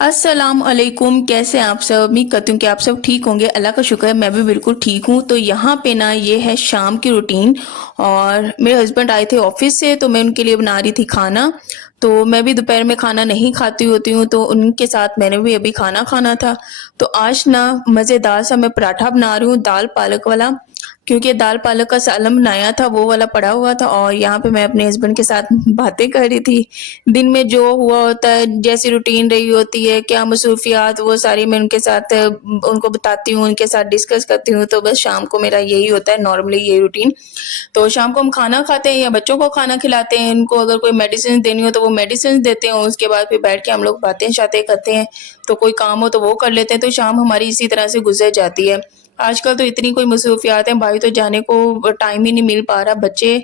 अस्सलाम अलैकुम। कैसे हैं आप सब? उम्मीद करती हूँ कि आप सब ठीक होंगे। अल्लाह का शुक्र है, मैं भी बिल्कुल ठीक हूँ। तो यहाँ पे ना ये है शाम की रूटीन। और मेरे हस्बैंड आए थे ऑफिस से, तो मैं उनके लिए बना रही थी खाना। तो मैं भी दोपहर में खाना नहीं खाती होती हूँ, तो उनके साथ मैंने भी अभी खाना खाना था। तो आज ना मज़ेदार सा मैं पराठा बना रही हूँ, दाल पालक वाला। क्योंकि दाल पालक का सालन बनाया था, वो वाला पड़ा हुआ था, और यहाँ पे मैं अपने हस्बैंड के साथ बातें कर रही थी। दिन में जो हुआ होता है, जैसी रूटीन रही होती है, क्या मसरूफियात, वो सारी मैं उनके साथ उनको बताती हूँ, उनके साथ डिस्कस करती हूँ। तो बस शाम को मेरा यही होता है, नॉर्मली यही रूटीन। तो शाम को हम खाना खाते हैं या बच्चों को खाना खिलाते हैं। इनको अगर कोई मेडिसिन देनी हो तो वो मेडिसिन देते हैं, उसके बाद फिर बैठ के हम लोग बातें शातें करते हैं। तो कोई काम हो तो वो कर लेते हैं। तो शाम हमारी इसी तरह से गुजर जाती है। आजकल तो इतनी कोई मसरूफियात हैं, भाई तो जाने को टाइम ही नहीं मिल पा रहा। बच्चे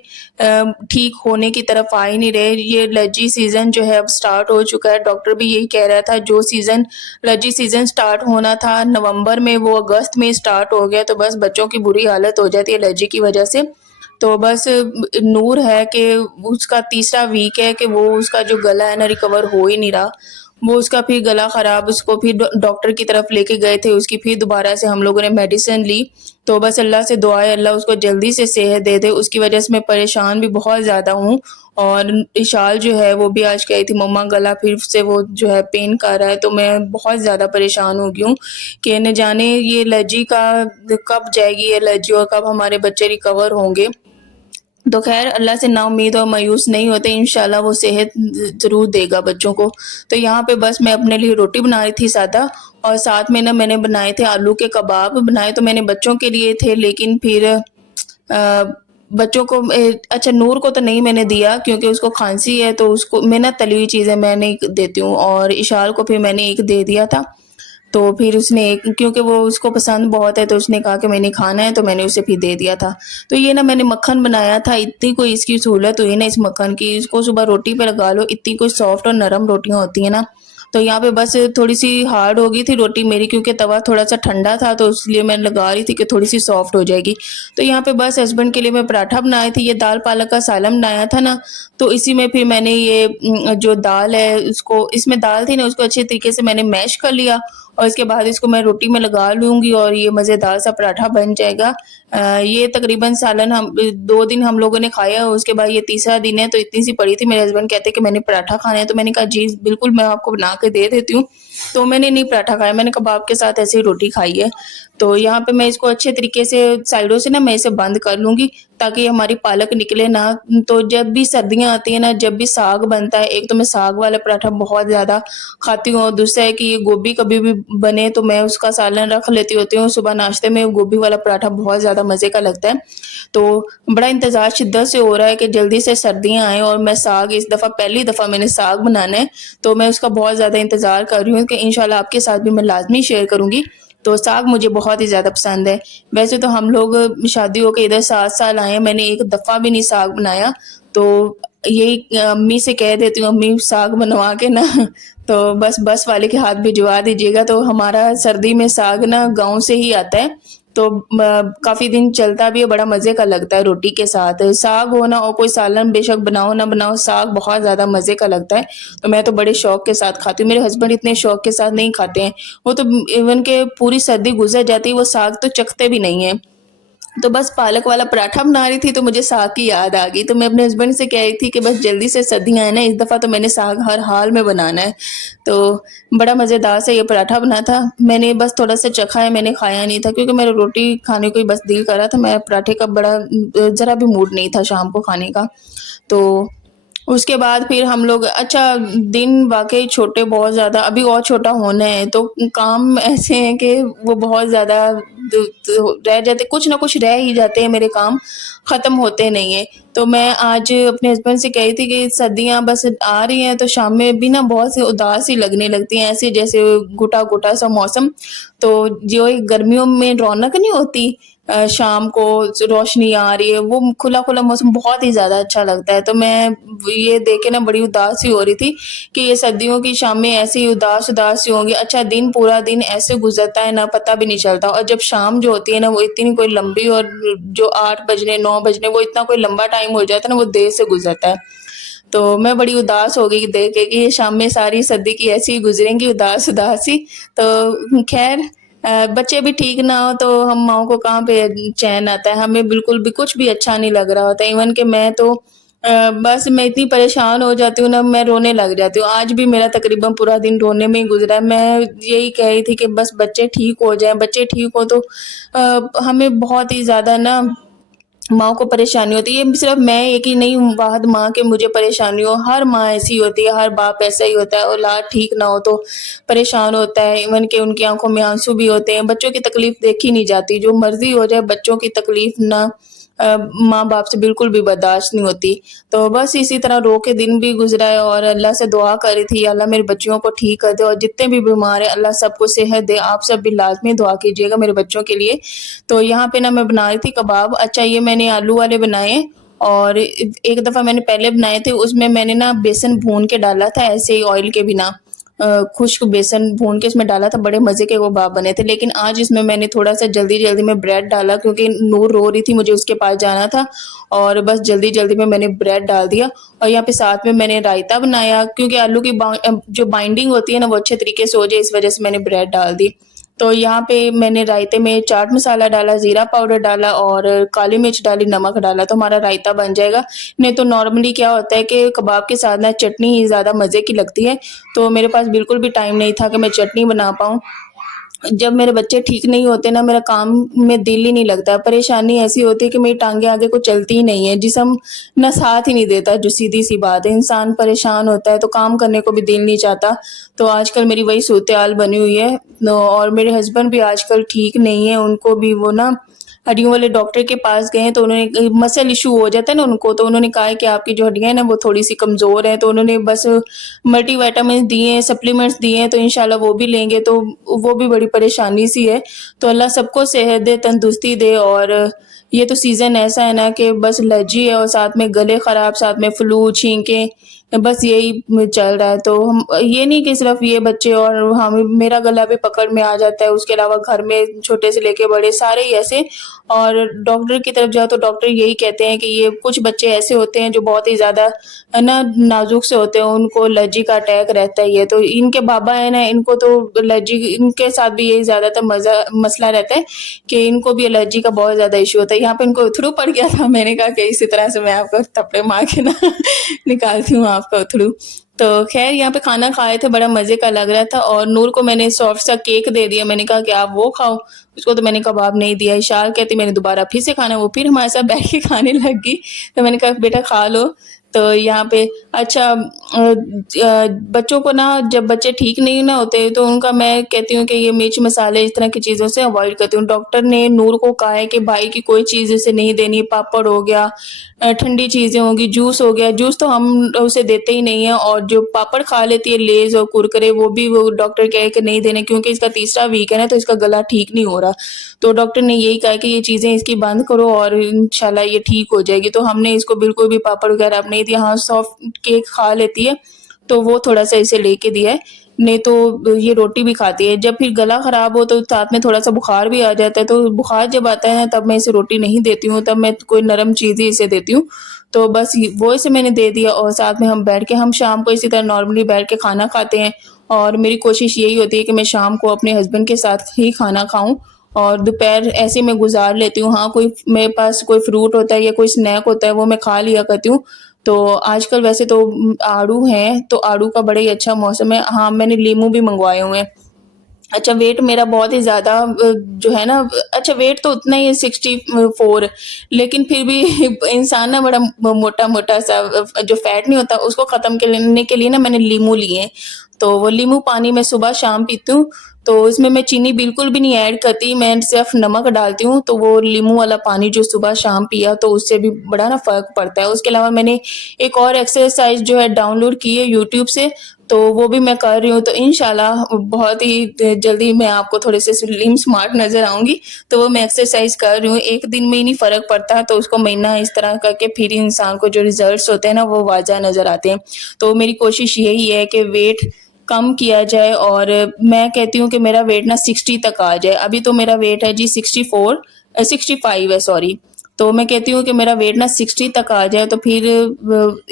ठीक होने की तरफ आ ही नहीं रहे। ये एलर्जी सीज़न जो है अब स्टार्ट हो चुका है। डॉक्टर भी यही कह रहा था, जो सीज़न एलर्जी सीज़न स्टार्ट होना था नवंबर में, वो अगस्त में स्टार्ट हो गया। तो बस बच्चों की बुरी हालत हो जाती है एलर्जी की वजह से। तो बस नूर है कि उसका तीसरा वीक है कि वो उसका जो गला है ना, रिकवर हो ही नहीं रहा। वो उसका फिर गला ख़राब, उसको फिर डॉक्टर की तरफ लेके गए थे, उसकी फिर दोबारा से हम लोगों ने मेडिसिन ली। तो बस अल्लाह से दुआ है, अल्लाह उसको जल्दी से सेहत दे दे। उसकी वजह से मैं परेशान भी बहुत ज़्यादा हूँ। और इशाल जो है वो भी आज कही थी, मम्मा गला फिर से वो जो है पेन कर रहा है। तो मैं बहुत ज़्यादा परेशान हो गई हूँ कि न जाने ये एलर्जी का कब जाएगी ये एलर्जी, और कब हमारे बच्चे रिकवर होंगे। तो खैर अल्लाह से नाउम्मीद और मायूस नहीं होते, इंशाल्लाह वो सेहत ज़रूर देगा बच्चों को। तो यहाँ पे बस मैं अपने लिए रोटी बना रही थी सादा, और साथ में ना मैंने बनाए थे आलू के कबाब। बनाए तो मैंने बच्चों के लिए थे, लेकिन फिर बच्चों को अच्छा, नूर को तो नहीं मैंने दिया क्योंकि उसको खांसी है, तो उसको मैं ना तली हुई चीज़ें मैं नहीं देती हूँ। और इशाल को फिर मैंने एक दे दिया था। तो फिर उसने एक, क्योंकि वो उसको पसंद बहुत है, तो उसने कहा कि मैंने खाना है, तो मैंने उसे फिर दे दिया था। तो ये ना मैंने मक्खन बनाया था, इतनी कोई इसकी सहूलत हुई ना इस मक्खन की, इसको सुबह रोटी पे लगा लो, इतनी कोई सॉफ्ट और नरम रोटियां होती हैं ना। तो यहाँ पे बस थोड़ी सी हार्ड हो गई थी रोटी मेरी, क्योंकि तवा थोड़ा सा ठंडा था, तो इसलिए मैं लगा रही थी कि थोड़ी सी सॉफ्ट हो जाएगी। तो यहाँ पे बस हस्बैंड के लिए मैं पराठा बनाई थी। ये दाल पालक का सालन बनाया था ना, तो इसी में फिर मैंने ये जो दाल है उसको, इसमें दाल थी ना, उसको अच्छे तरीके से मैंने मैश कर लिया। और इसके बाद इसको मैं रोटी में लगा लूँगी और ये मज़ेदार सा पराठा बन जाएगा। ये तकरीबन सालन हम 2 दिन हम लोगों ने खाया, उसके बाद ये तीसरा दिन है। तो इतनी सी पड़ी थी, मेरे हस्बैंड कहते कि मैंने पराठा खाना है, तो मैंने कहा जी बिल्कुल, मैं आपको बना के दे देती हूँ। तो मैंने नहीं पराठा खाया, मैंने कबाब के साथ ऐसे ही रोटी खाई है। तो यहाँ पे मैं इसको अच्छे तरीके से साइडों से ना मैं इसे बंद कर लूँगी, ताकि हमारी पालक निकले ना। तो जब भी सर्दियाँ आती हैं ना, जब भी साग बनता है, एक तो मैं साग वाला पराठा बहुत ज़्यादा खाती हूँ, और दूसरा है कि ये गोभी कभी भी बने तो मैं उसका सालन रख लेती होती हूँ। सुबह नाश्ते में गोभी वाला पराठा बहुत ज़्यादा मज़े का लगता है। तो बड़ा इंतज़ार शिद्दत से हो रहा है कि जल्दी से सर्दियाँ आएँ और मैं साग, इस दफ़ा पहली दफ़ा मैंने साग बनाना है, तो मैं उसका बहुत ज़्यादा इंतज़ार कर रही हूँ कि इंशाल्लाह आपके साथ भी मैं लाज़मी शेयर करूँगी। तो साग मुझे बहुत ही ज़्यादा पसंद है। वैसे तो हम लोग शादी होके इधर 7 साल आए हैं, मैंने एक दफ़ा भी नहीं साग बनाया। तो यही अम्मी से कह देती हूँ, अम्मी साग बनवा के ना तो बस वाले के हाथ भिजवा दीजिएगा। तो हमारा सर्दी में साग ना गाँव से ही आता है। तो काफ़ी दिन चलता भी है, बड़ा मज़े का लगता है रोटी के साथ। साग हो ना, और कोई सालन बेशक बनाओ ना बनाओ, साग बहुत ज़्यादा मज़े का लगता है। तो मैं तो बड़े शौक के साथ खाती हूँ। मेरे हस्बैंड इतने शौक के साथ नहीं खाते हैं। वो तो इवन के पूरी सर्दी गुजर जाती है, वो साग तो चखते भी नहीं है। तो बस पालक वाला पराठा बना रही थी, तो मुझे साग की याद आ गई। तो मैं अपने हस्बैंड से कह रही थी कि बस जल्दी से सर्दियाँ आए ना, इस दफ़ा तो मैंने साग हर हाल में बनाना है। तो बड़ा मज़ेदार सा ये पराठा बना था। मैंने बस थोड़ा-सा चखा है, मैंने खाया नहीं था, क्योंकि मेरा रोटी खाने को ही बस दिल कर रहा था। मेरा पराठे का बड़ा ज़रा भी मूड नहीं था शाम को खाने का। तो उसके बाद फिर हम लोग, अच्छा, दिन वाक़ई छोटे बहुत ज़्यादा, अभी और छोटा होना है, तो काम ऐसे हैं कि वो बहुत ज़्यादा रह जाते, कुछ ना कुछ रह ही जाते हैं मेरे काम, ख़त्म होते नहीं हैं। तो मैं आज अपने हस्बैंड से कह रही थी कि सर्दियाँ बस आ रही हैं, तो शाम में भी ना बहुत सी उदास सी लगने लगती हैं, ऐसे जैसे घुटा-घुटा सा मौसम। तो जो एक गर्मियों में रौनक नहीं होती, शाम को रोशनी आ रही है, वो खुला-खुला मौसम बहुत ही ज़्यादा अच्छा लगता है। तो मैं ये देख के ना बड़ी उदास सी हो रही थी कि ये सर्दियों की शामें ऐसे ही उदास-उदास सी होंगी। अच्छा, दिन पूरा दिन ऐसे गुज़रता है ना, पता भी नहीं चलता, और जब शाम जो होती है ना, वो इतनी कोई लंबी, और जो 8 बजने 9 बजने, वो इतना कोई लंबा टाइम हो जाता है ना, वो देर से गुज़रता है। तो मैं बड़ी उदास हो गई देख के कि ये शाम में सारी सर्दी की ऐसी ही गुज़रेंगी उदास-उदास ही। तो ख़ैर बच्चे भी ठीक ना हो तो हम माँओं को कहाँ पे चैन आता है, हमें बिल्कुल भी कुछ भी अच्छा नहीं लग रहा होता है। इवन कि मैं तो बस मैं इतनी परेशान हो जाती हूँ ना, मैं रोने लग जाती हूँ। आज भी मेरा तकरीबन पूरा दिन रोने में ही गुज़रा है। मैं यही कह रही थी कि बस बच्चे ठीक हो जाएँ, बच्चे ठीक हो तो हमें बहुत ही ज़्यादा ना माँओं को परेशानी होती है। ये सिर्फ़ मैं एक ही नहीं हूँ वाहिद माँ कि मुझे परेशानी हो, हर माँ ऐसी होती है, हर बाप ऐसा ही होता है, औलाद ठीक ना हो तो परेशान होता है, इवन कि उनकी आँखों में आँसू भी होते हैं। बच्चों की तकलीफ़ देखी नहीं जाती, जो मर्ज़ी हो जाए बच्चों की तकलीफ़ ना माँ-बाप से बिल्कुल भी बर्दाश्त नहीं होती। तो बस इसी तरह रो के दिन भी गुज़रा है और अल्लाह से दुआ करी थी, अल्लाह मेरे बच्चियों को ठीक कर दे और जितने भी बीमार हैं अल्लाह सबको सेहत दे। आप सब भी लाज़मी दुआ कीजिएगा मेरे बच्चों के लिए। तो यहाँ पे ना मैं बना रही थी कबाब। अच्छा ये मैंने आलू वाले बनाए और एक दफ़ा मैंने पहले बनाए थे, उसमें मैंने ना बेसन भून के डाला था ऐसे ही ऑयल के बिना। खुश्क बेसन भून के इसमें डाला था, बड़े मज़े के कबाब बने थे। लेकिन आज इसमें मैंने थोड़ा-सा जल्दी-जल्दी में ब्रेड डाला क्योंकि नूर रो रही थी, मुझे उसके पास जाना था और बस जल्दी-जल्दी में मैंने ब्रेड डाल दिया और यहाँ पे साथ में मैंने रायता बनाया क्योंकि आलू की जो बाइंडिंग होती है ना, वो अच्छे तरीके से हो जाए, इस वज़ह से मैंने ब्रेड डाल दी। तो यहाँ पे मैंने रायते में चाट मसाला डाला, ज़ीरा पाउडर डाला और काली मिर्च डाली, नमक डाला तो हमारा रायता बन जाएगा। नहीं तो नॉर्मली क्या होता है कि कबाब के साथ ना चटनी ही ज़्यादा मज़े की लगती है, तो मेरे पास बिल्कुल भी टाइम नहीं था कि मैं चटनी बना पाऊँ। जब मेरे बच्चे ठीक नहीं होते ना, मेरा काम में दिल ही नहीं लगता। परेशानी ऐसी होती है कि मेरी टाँगें आगे कुछ चलती ही नहीं है, जिस्म ना साथ ही नहीं देता, जो सीधी-सी बात है। इंसान परेशान होता है तो काम करने को भी दिल नहीं चाहता। तो आजकल मेरी वही सूरत-ए-हाल बनी हुई है और मेरे हस्बैंड भी आजकल ठीक नहीं है, उनको भी वो ना हड्डियों वाले डॉक्टर के पास गए हैं तो उन्होंने मसल इश्यू हो जाता है ना उनको, तो उन्होंने कहा है कि आपकी जो हड्डियाँ हैं ना वो थोड़ी-सी कमज़ोर हैं, तो उन्होंने बस मल्टीविटामिन्स दिए हैं, सप्लीमेंट्स दिए हैं, तो इंशाल्लाह वो भी लेंगे तो वो भी बड़ी परेशानी सी है। तो अल्लाह सबको सेहत दे, तंदुरुस्ती दे और ये तो सीज़न ऐसा है ना कि बस एलर्जी है और साथ में गले ख़राब, साथ में फ्लू, छींकें, बस यही चल रहा है। तो हम ये नहीं कि सिर्फ़ ये बच्चे और हम मेरा गला भी पकड़ में आ जाता है, उसके अलावा घर में छोटे से लेके बड़े सारे ही ऐसे और डॉक्टर की तरफ जाओ तो डॉक्टर यही कहते हैं कि ये कुछ बच्चे ऐसे होते हैं जो बहुत ही ज़्यादा ना नाज़ुक से होते हैं, उनको एलर्जी का अटैक रहता ही है। तो इनके बाबा हैं ना, इनको तो एलर्जी इनके साथ भी यही ज़्यादातर मसला रहता है कि इनको भी एलर्जी का बहुत ज़्यादा इश्यू होता है। यहाँ पे इनको उथड़ू पड़ गया था, मैंने कहा कि इसी तरह से मैं आपको थप्पड़ मार के ना निकालती हूँ आपका उथड़ू। तो ख़ैर यहाँ पे खाना खाए थे, बड़ा मज़े का लग रहा था और नूर को मैंने सॉफ्ट सा केक दे दिया। मैंने कहा कि आप वो खाओ, उसको तो मैंने कबाब नहीं दिया। इशार कहती मैंने दोबारा फिर से खाना, वो फिर हमारे साथ बैठ के खाने लग गई। तो मैंने कहा बेटा खा लो। तो यहाँ पे अच्छा बच्चों को ना जब बच्चे ठीक नहीं ना होते तो उनका मैं कहती हूँ कि ये मिर्च मसाले इस तरह की चीज़ों से अवॉइड करती हूँ। डॉक्टर ने नूर को कहा है कि भाई की कोई चीज़ उसे नहीं देनी, पापड़ हो गया, ठंडी चीज़ें होंगी, जूस हो गया। जूस तो हम उसे देते ही नहीं है और जो पापड़ खा लेती है, लेज़ और कुरकुरे, वो भी वो डॉक्टर कहे कि नहीं देने क्योंकि इसका तीसरा वीक है ना, तो इसका गला ठीक नहीं हो रहा। तो डॉक्टर ने यही कहा कि ये चीज़ें इसकी बंद करो और इंशाल्लाह ये ठीक हो जाएगी। तो हमने इसको बिल्कुल भी पापड़ वगैरह अब नहीं दिया। हाँ, सॉफ्ट केक खा लेती है, तो वो थोड़ा-सा इसे लेके दिया है, नहीं तो ये रोटी भी खाती है। जब फिर गला ख़राब हो तो साथ में थोड़ा-सा बुखार भी आ जाता है, तो बुखार जब आता है ना तब मैं इसे रोटी नहीं देती हूँ, तब मैं कोई नरम चीज़ ही इसे देती हूँ। तो बस वो इसे मैंने दे दिया और साथ में हम बैठ के हम शाम को इसी तरह नॉर्मली बैठ के खाना खाते हैं और मेरी कोशिश यही होती है कि मैं शाम को अपने हस्बैंड के साथ ही खाना खाऊँ और दोपहर ऐसे मैं गुज़ार लेती हूँ। हाँ, कोई मेरे पास कोई फ्रूट होता है या कोई स्नैक होता है, वो मैं खा लिया करती हूँ। तो आजकल वैसे तो आड़ू हैं, तो आड़ू का बड़ा ही अच्छा मौसम है। हाँ, मैंने लीमू भी मंगवाए हुए हैं। अच्छा वेट मेरा बहुत ही ज़्यादा जो है ना अच्छा वेट तो उतना ही है 64 लेकिन फिर भी इंसान ना बड़ा मोटा-मोटा सा जो फैट नहीं होता उसको ख़त्म करने के लिए ना मैंने लीमू लिए हैं। तो वो लीमू पानी मैं सुबह-शाम पीती हूँ, तो इसमें मैं चीनी बिल्कुल भी नहीं ऐड करती, मैं सिर्फ़ नमक डालती हूँ, तो वो लीमू वाला पानी जो सुबह-शाम पिया तो उससे भी बड़ा ना फ़र्क पड़ता है। उसके अलावा मैंने एक और एक्सरसाइज़ जो है डाउनलोड की है यूट्यूब से, तो वो भी मैं कर रही हूँ, तो इंशाल्लाह बहुत ही जल्दी मैं आपको थोड़े से स्लिम स्मार्ट नज़र आऊँगी, तो वो मैं एक्सरसाइज़ कर रही हूँ। एक दिन में ही नहीं फ़र्क पड़ता, तो उसको महीना इस तरह करके फिर इंसान को जो रिज़ल्ट्स होते हैं ना, वो वाज़ह नज़र आते हैं। तो मेरी कोशिश यही है कि वेट कम किया जाए और मैं कहती हूँ कि मेरा वेट ना 60 तक आ जाए। अभी तो मेरा वेट है जी 65 है सॉरी। तो मैं कहती हूँ कि मेरा वेट ना 60 तक आ जाए तो फिर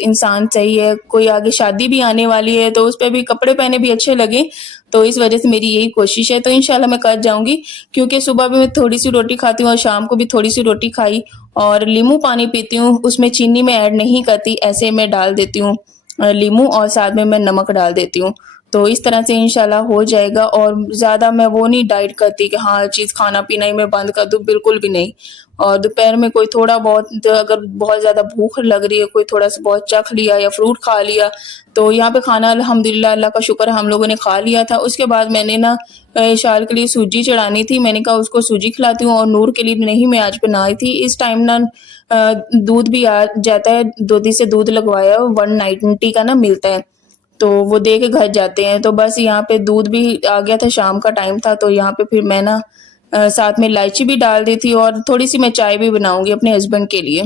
इंसान सही है। कोई आगे शादी भी आने वाली है तो उस पे भी कपड़े पहने भी अच्छे लगें, तो इस वज़ह से मेरी यही कोशिश है। तो इंशाल्लाह मैं कर जाऊँगी, क्योंकि सुबह भी मैं थोड़ी-सी रोटी खाती हूँ और शाम को भी थोड़ी-सी रोटी खाई, और नींबू पानी पीती हूँ, उसमें चीनी मैं ऐड नहीं करती, ऐसे मैं डाल देती हूँ नींबू, और साथ में मैं नमक डाल देती हूँ। तो इस तरह से इंशाल्लाह हो जाएगा, और ज़्यादा मैं वो नहीं डाइट करती कि हाँ, हर चीज़ खाना-पीना ही मैं बंद कर दूँ, बिल्कुल भी नहीं। और दोपहर में कोई थोड़ा बहुत अगर बहुत ज़्यादा भूख लग रही है, कोई थोड़ा-सा बहुत चख लिया या फ्रूट खा लिया, तो यहाँ पे खाना अल्हम्दुलिल्लाह, अल्लाह का शुक्र है, हम लोगों ने खा लिया था। उसके बाद मैंने ना इशाल के लिए सूजी चढ़ानी थी, मैंने कहा उसको सूजी खिलाती हूँ, और नूर के लिए भी नहीं मैं आज बना रही थी। इस टाइम ना दूध भी आ जाता है, दोधी से दूध लगवाया 190 का ना मिलता है, तो वो दे के घर जाते हैं। तो बस यहाँ पे दूध भी आ गया था, शाम का टाइम था, तो यहाँ पे फिर मैं ना साथ में इलायची भी डाल दी थी, और थोड़ी-सी मैं चाय भी बनाऊँगी अपने हस्बैंड के लिए।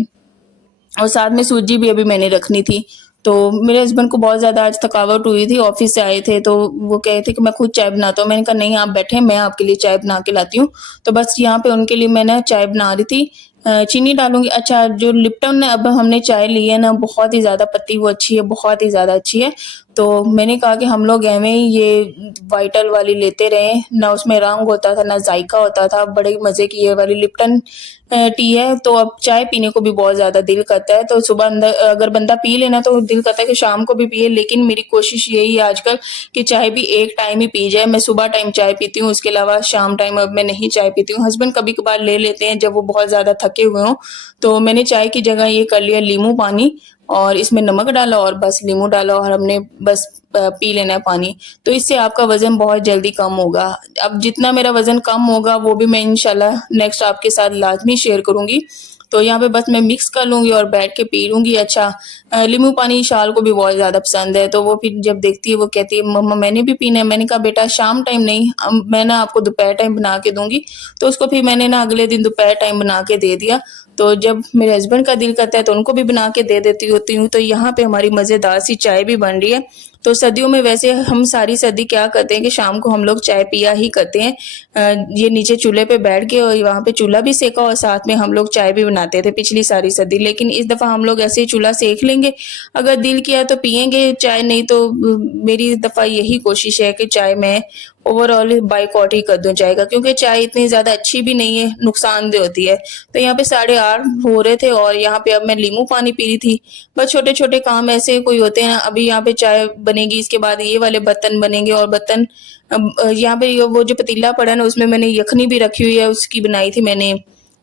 और साथ में सूजी भी अभी मैंने रखनी थी। तो मेरे हस्बैंड को बहुत ज़्यादा आज थकावट हुई थी, ऑफ़िस से आए थे, तो वो कह रहे थे कि मैं खुद चाय बनाता हूँ। मैंने कहा नहीं, आप बैठें, मैं आपके लिए चाय बना के लाती हूँ। तो बस यहाँ पे उनके लिए मैं ना चाय बना रही थी। चीनी डालूँगी। अच्छा, जो लिप्टन अब हमने चाय ली है ना, बहुत ही ज़्यादा पत्ती वो अच्छी है, बहुत ही ज़्यादा अच्छी है। तो मैंने कहा कि हम लोग एवें ही ये वाइटल वाली लेते रहे, ना उसमें रंग होता था, ना ज़ायका होता था। बड़े मज़े की ये वाली लिप्टन टी है, तो अब चाय पीने को भी बहुत ज़्यादा दिल करता है, तो सुबह अगर बंदा पी ले ना, तो दिल करता है कि शाम को भी पिए, लेकिन मेरी कोशिश यही है आजकल कि चाय भी एक टाइम ही पी जाए। मैं सुबह टाइम चाय पीती हूँ, उसके अलावा शाम टाइम अब मैं नहीं चाय पीती हूँ। हस्बैंड कभी-कभार ले लेते हैं जब वो बहुत ज़्यादा थके हुए हों, तो मैंने चाय की जगह ये कर लिया नींबू पानी, और इसमें नमक डाला और बस नींबू डाला, और हमने बस पी लेना है पानी। तो इससे आपका वज़न बहुत जल्दी कम होगा। अब जितना मेरा वज़न कम होगा वो भी मैं इंशाल्लाह नेक्स्ट आपके साथ लाज़मी शेयर करूँगी। तो यहाँ पे बस मैं मिक्स कर लूँगी और बैठ के पी लूँगी। अच्छा, नींबू पानी इशाल को भी बहुत ज़्यादा पसंद है, तो वो फिर जब देखती है वो कहती है मम्मा मैंने भी पीना है। मैंने कहा बेटा शाम टाइम नहीं, मैं ना आपको दोपहर टाइम बना के दूँगी। तो उसको फिर मैंने ना अगले दिन दोपहर टाइम बना के दे दिया। तो जब मेरे हस्बैंड का दिल करता है तो उनको भी बना के दे देती होती हूँ। तो यहाँ पे हमारी मज़ेदार सी चाय भी बन रही है। तो सर्दियों में वैसे हम सारी सर्दी क्या करते हैं कि शाम को हम लोग चाय पिया ही करते हैं। ये नीचे चूल्हे पे बैठ के, और वहाँ पे चूल्हा भी सेका, और साथ में हम लोग चाय भी बनाते थे पिछली सारी सर्दी। लेकिन इस दफ़ा हम लोग ऐसे ही चूल्हा सेक लेंगे, अगर दिल किया तो पिएँगे चाय, नहीं तो मेरी इस दफ़ा यही कोशिश है कि चाय मैं ओवरऑल बायकॉट ही कर दूँ चाय का, क्योंकि चाय इतनी ज़्यादा अच्छी भी नहीं है, नुकसानदेह होती है। तो यहाँ पे 8:30 हो रहे थे, और यहाँ पे अब मैं नींबू पानी पी रही थी। बस छोटे-छोटे काम ऐसे कोई होते हैं। अभी यहाँ पे चाय बनेगी, इसके बाद ये वाले बर्तन बनेंगे, और बर्तन यहाँ पे वो जो पतीला पड़ा है ना, उसमें मैंने यखनी भी रखी हुई है, उसकी बनाई थी मैंने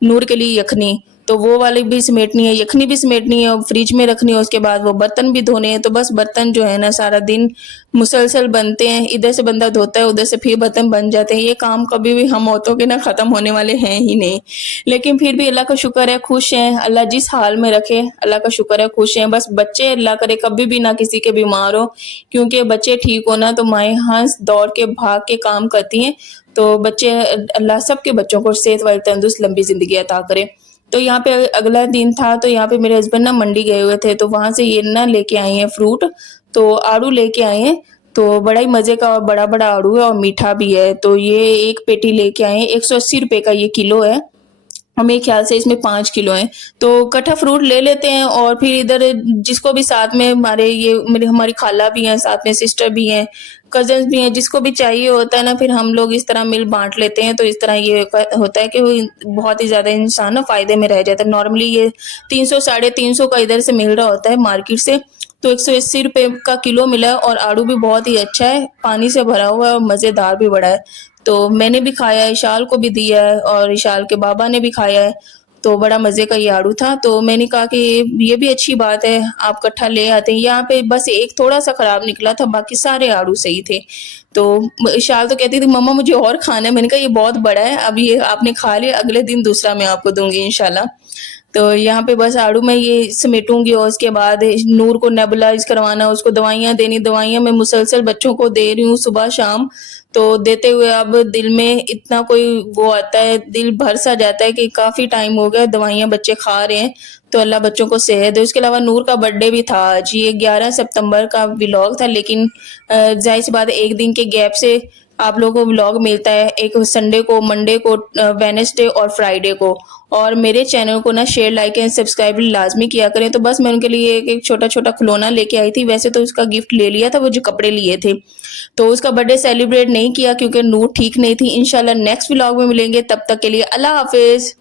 नूर के लिए यखनी। तो वो वाली भी समेटनी है, यखनी भी समेटनी है, और फ्रिज में रखनी है। उसके बाद वो बर्तन भी धोने हैं। तो बस बर्तन जो है ना सारा दिन मुसलसल बनते हैं, इधर से बंदा धोता है, उधर से फिर बर्तन बन जाते हैं। ये काम कभी भी हम औरतों के ना खत्म होने वाले हैं ही नहीं। लेकिन फिर भी अल्लाह का शुक्र है, खुश हैं। अल्लाह जिस हाल में रखे, अल्लाह का शुक्र है, खुश हैं। बस बच्चे अल्लाह करे कभी भी ना किसी के बीमार हो, क्योंकि बच्चे ठीक हो ना तो माएँ हँस दौड़ के भाग के काम करती हैं। तो बच्चे, अल्लाह सबके बच्चों को सेहत वाली तंदुरुस्त लंबी ज़िंदगी अता करे। तो यहाँ पे अगला दिन था, तो यहाँ पे मेरे हस्बैंड ना मंडी गए हुए थे, तो वहाँ से ये ना लेके आए हैं फ्रूट, तो आड़ू लेके आए हैं। तो बड़ा ही मज़े का और बड़ा-बड़ा आड़ू है, और मीठा भी है। तो ये एक पेटी लेके आए हैं, 180 रुपए का ये किलो है। मेरे ख्याल से इसमें 5 किलो हैं। तो कट्ठा फ्रूट ले लेते हैं, और फिर इधर जिसको भी साथ में हमारे ये मेरी हमारी खाला भी हैं, साथ में सिस्टर भी हैं, कज़िन्स भी हैं, जिसको भी चाहिए होता है ना, फिर हम लोग इस तरह मिल बाँट लेते हैं। तो इस तरह ये होता है कि वो बहुत ही ज़्यादा इंसान ना फ़ायदे में रह जाता है। नॉर्मली ये 300 साढ़े 300 का इधर से मिल रहा होता है मार्केट से, तो 180 रुपए का किलो मिला है, और आड़ू भी बहुत ही अच्छा है, पानी से भरा हुआ है, और मज़ेदार भी बड़ा है। तो मैंने भी खाया है, इशाल को भी दिया है, और इशाल के बाबा ने भी खाया है। तो बड़ा मज़े का ये आड़ू था, तो मैंने कहा कि ये भी अच्छी बात है, आप कट्ठा ले आते हैं। यहाँ पे बस एक थोड़ा-सा खराब निकला था, बाकी सारे आड़ू सही थे। तो इशाल तो कहती थी मम्मा मुझे और खाना है, मैंने कहा ये बहुत बड़ा है, अब ये आपने खा लिया, अगले दिन दूसरा मैं आपको दूँगी इंशाल्लाह। तो यहाँ पे बस आड़ू में ये समेटूँगी, और उसके बाद नूर को नेबुलाइज़ करवाना, उसको दवाइयाँ देनी, दवाइयाँ मैं मुसलसल बच्चों को दे रही हूँ सुबह-शाम। तो देते हुए अब दिल में इतना कोई वो आता है, दिल भर सा जाता है कि काफ़ी टाइम हो गया दवाइयाँ बच्चे खा रहे हैं, तो अल्लाह बच्चों को सेहत दे। उसके अलावा नूर का बर्थडे भी था आज, ये 11 सितंबर का व्लॉग था, लेकिन ज़ाहिर-सी बात है 1 दिन के गैप से आप लोगों को व्लॉग मिलता है एक संडे को, मंडे को, वेडनेसडे और फ्राइडे को। और मेरे चैनल को ना शेयर, लाइक एंड सब्सक्राइब लाजमी किया करें। तो बस मैं उनके लिए एक छोटा छोटा खिलौना लेके आई थी। वैसे तो उसका गिफ्ट ले लिया था, वो जो कपड़े लिए थे। तो उसका बर्थडे सेलिब्रेट नहीं किया क्योंकि नूड ठीक नहीं थी। इंशाल्लाह नेक्स्ट व्लॉग में मिलेंगे, तब तक के लिए अल्लाह हाफिज।